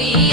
be